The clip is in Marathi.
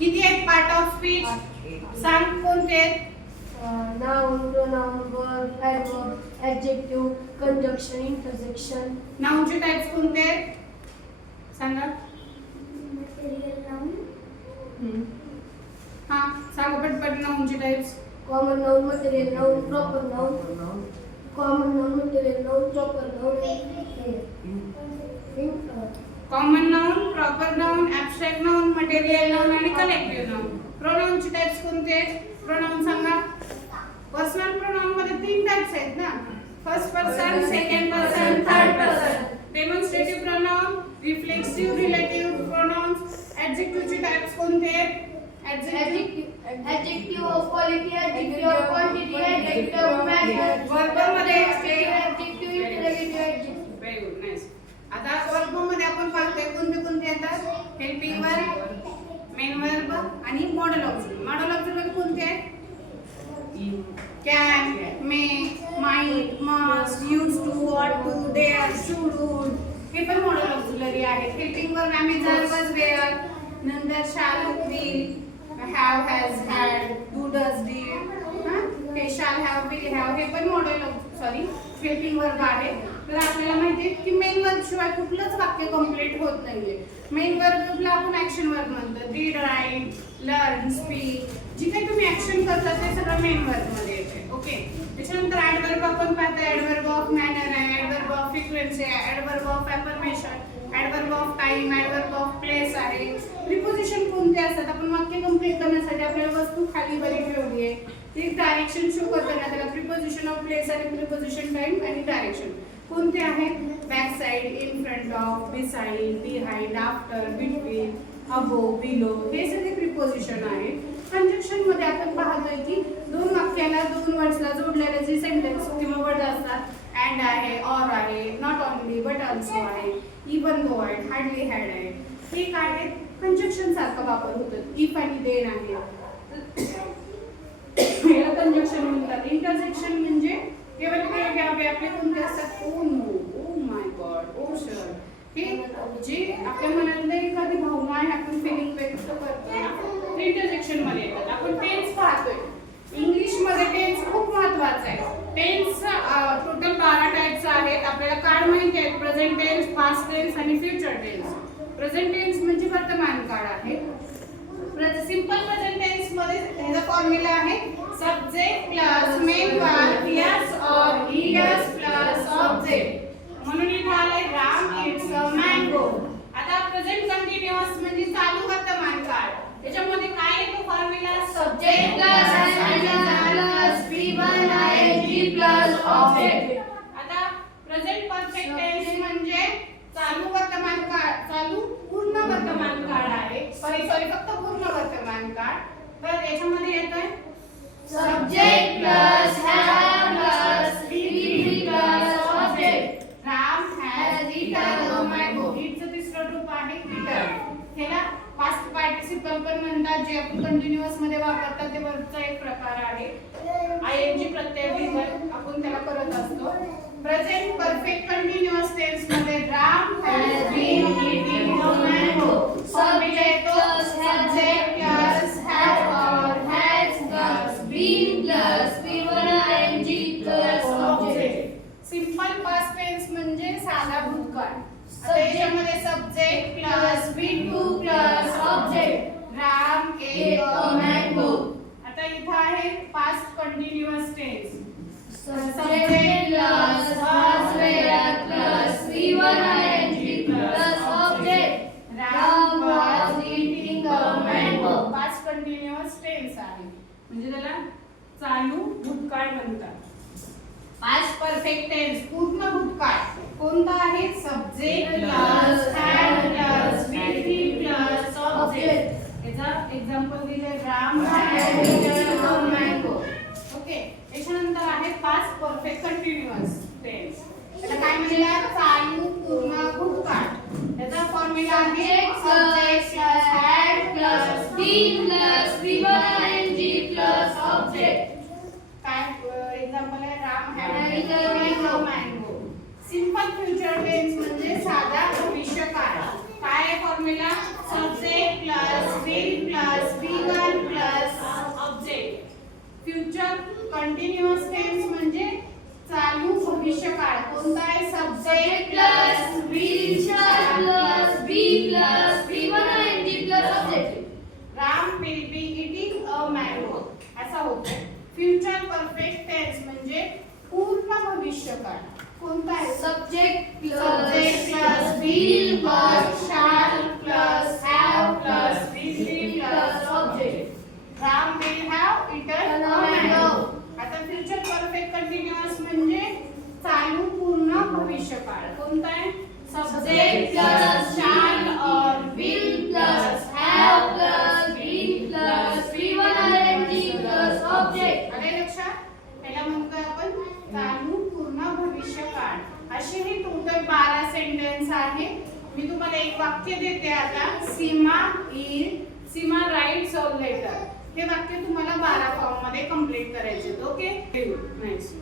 किती आहेत पार्ट ऑफ स्पीच? सांग कोणते? Noun, pronoun, verb, adverb, adjective, conjunction, interjection. नाउनचे टाइप्स कोणते आहेत? सांगा. Material noun. हा सांगा पटपट नाउनचे types. Common noun, material noun, proper noun. Common noun, material noun, proper noun. Common noun, proper noun, abstract noun, material noun आणि कलेक्टिव्ह नाउन. प्रोनाउनचे टाइप्स कोणते आहेत? प्रोनाउन सांगा. पर्सनल प्रोनाउन मध्ये 3 टाइप्स आहेत ना. First person, second person, third person. Demonstrative pronoun, reflexive relative pronouns. ऍडजेक्टिव्हचे टाइप्स कोणते आहेत? Adjective of quality, adjective of quantity, adjective of manner. Verb मध्ये Adjective, interrogative, adjective. Very good, nice. आता वर्ब मध्ये आपण पाहतोय कोणते कोणते येतात? हेल्पिंग वर्ब, मेन वर्ब आणि मॉडल ऑक्झिलरी. मॉडल ऑक्झिलरी कोणते आहेत? Can, may, might, must, use to, ought to, dare, should, would. हे पण मॉडल ऑक्झिलरी आहेत. हेल्पिंग वर्ब अमेझॉन, वॉज, वेअर. नंतर shall, will, have, has, had, do, does, did. हे shall have, will have हे पण मॉडेल हेल्पिंग वर्ब आहे. तर आपल्याला माहिती आहे की मेन वर्ब शिवाय कुठलंच वाक्य कंप्लीट होत नाहीये. मेन वर्बला आपण ऍक्शन वर्ब म्हणतो. Read, write, learn, speak. जी काही तुम्ही ऍक्शन करता ते सगळं मेन वर्ब मध्ये येते. ओके. त्याच्यानंतर ऍडवर्ब आपण पाहतो. ऍडवर्ब ऑफ मॅनर आहे, ऍडवर्ब ऑफ फ्रिक्वेन्सी आहे, adverb of affirmation, adverb of time, adverb of place आहे. प्रिपोजिशन कोणते असतात? आपण वाक्य कंप्लीट करण्यासाठी आपल्याला वस्तू खाली वरी ठेवली आहे. ती डायरेक्शन शो करताना त्याला प्रिपोजिशन ऑफ प्लेस आणि प्रिपोजिशन टाइम आणि डायरेक्शन कोणते आहेत? Back side, in front of, beside, behind, after, between, above, below हे सगळे प्रिपोजिशन आहेत. कंजंक्शन मध्ये आपण पाहतोय की दोन वाक्याला दोन वर्ड्सला जोडलेले जे सेंटेन्स किंवा वर्ड असतात. अँड आहे, ऑर आहे, नॉट ओनली बट ऑल्सो आहे, इवन दो आहे, हार्डली हॅड आहे. हे काय आहेत? कंजंक्शन सारखा वापर होतो. इफ आणि देन आहे. याला कंजंक्शन म्हणतात. इंटरजेक्शन म्हणजे केवळ वेगळे आपले कोणते असतात? Oh no, oh my god, oh sir. हे जे आपल्या मनातल्या एखादी भावना आहे आपण फिलिंग व्यक्त करतो ना ते इंटरजेक्शन मध्ये येतात. आपण टेन्स पाहतोय. इंग्लिश मध्ये टेन्स खूप महत्त्वाचा आहे. टेन्स टोटल 12 टाइप्स आहेत. आपल्याला काय माहिती आहे? प्रेझेंट टेन्स, पास्ट टेन्स आणि फ्युचर टेन्स. प्रेझेंट टेन्स म्हणजे वर्तमान काळ आहे. सिंपल प्रेझेंट टेन्स मध्ये त्याचा फॉर्म्युला आहे subject plus main verb plus और ईएस प्लस ऑब्जेक्ट. म्हणून इथे आले राम इट्स अ मँगो. आता प्रेझेंट कंटिन्यूअस म्हणजे चालू वर्तमान काळ. त्याच्यामध्ये काय येतो formula? Subject plus plus V1 ing plus object. आता प्रेझेंट परफेक्ट टेन्स म्हणजे चालू वर्तमान काळ, चालू पूर्ण वर्तमान काळ आहे. सॉरी फक्त पूर्ण वर्तमान काळ. तर याच्यामध्ये येतोय subject plus have plus eat plus object. Ram has eaten a mango. ईटचं तिसरं रूप आहे ईटन. ह्याला पास्ट पार्टिसिपल पण म्हणतात. जे आपण कंटिन्यूअस मध्ये वापरतात ते वर्बचा एक प्रकार आहे. आयएनजी प्रत्यय विभक्त आपण त्याला करत असतो. प्रेझेंट परफेक्ट कंटिन्यूअस टेन्स मध्ये Ram has been eating a mango. Subject plus subject plus has और has plus been plus V1 ing plus object. Simple past tense म्हणजे साधा भूतकाळ. त्याच्यामध्ये subject plus V2 plus object. Ram ate a mango. आता इथं आहे past continuous tense. Subject plus was were plus V1 ing plus object. Ram was eating a mango. पास्ट कंटिन्यूअस टेन्स आहे म्हणजे त्याला चालू भूतकाळ म्हणतात. पास्ट परफेक्ट टेन्स पूर्ण भूतकाळ कोणता आहे? Subject plus had plus V3 plus object. याचा एक्झाम्पल दिले Ram had eaten a mango. Okay. याच्यानंतर आहे पास्ट परफेक्ट कंटिन्यूअस टेन्स. त्याला काय म्हणतात? चालू पूर्ण भूतकाळ. त्याचा फॉर्म्युला आहे subject plus had plus been plus V1 ing plus object. काय एक्झाम्पल आहे? Ram had eaten a mango. Simple future tense म्हणजे साधा भविष्यकाळ. काय formula? Subject plus will plus continuous tense म्हणजे चालू भविष्यकाळ. कोणता आहे? Subject plus will shall plus be plus V1 ing plus objective. Ram will be eating a mango असा होतंय. फ्युचर परफेक्ट टेन्स म्हणजे पूर्ण भविष्यकाळ. कोणता आहे? Subject subject plus will plus shall plus have plus will be plus object. Ram will have eaten a mango. आता फ्युचर परफेक्ट कंटिन्युअस म्हणजे चालू पूर्ण भविष्यकाळ. कोणता आहे? सब्जेक्ट प्लस shall और will plus have plus be plus V1 ing plus object. आले लक्षात? पहिला म्हणतोय आपण चालू पूर्ण भविष्यकाळ. असे हे टोटल 12 सेंटेन्स आहे. मी तुम्हाला एक वाक्य देते आता. सीमा राईट्स ऑल लेटर. हे वाक्य तुम्हाला 12 फॉर्म मध्ये कंप्लीट करायचे. Okay, nice.